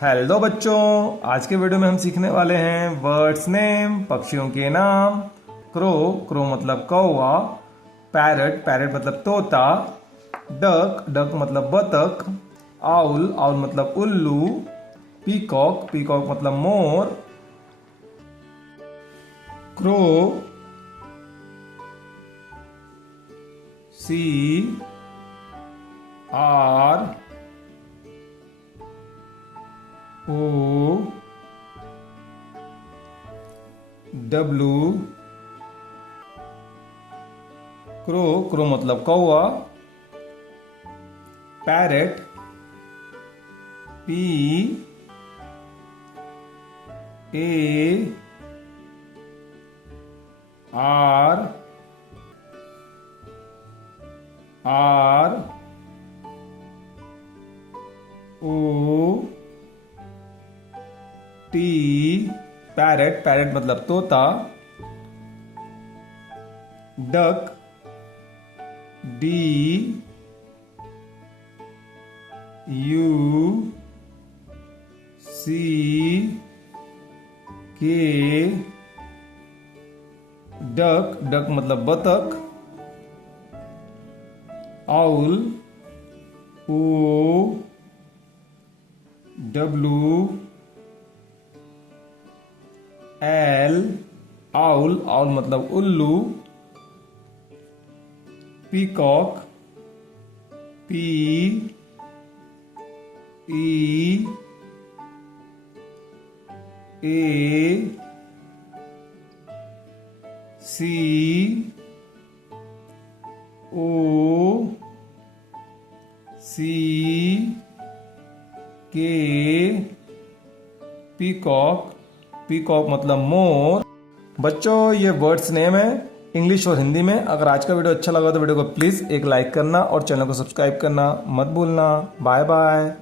Hello बच्चों, आज के वीडियो में हम सीखने वाले हैं वर्ड्स नेम, पक्षियों के नाम। क्रो, क्रो मतलब कौवा। पैरट, पैरट मतलब तोता। डक, डक मतलब बतख। आउल, आउल मतलब उल्लू। पीकॉक, पीकॉक मतलब मोर। Crow, C R O W, crow, crow मतलब कौवा। Parrot, P A R R O T, parrot, parrot मतलब तोता। डक, डी यू सी के, डक, डक मतलब बतख। आउल, ओ डब्लू एल, आउल, आउल मतलब उल्लू। पीकॉक, पी ई ए सी ओ सी के, पीकॉक, पीकॉक मतलब मोर। बच्चों, ये वर्ड्स नेम है इंग्लिश और हिंदी में। अगर आज का वीडियो अच्छा लगा तो वीडियो को प्लीज़ एक लाइक करना और चैनल को सब्सक्राइब करना मत भूलना। Bye bye.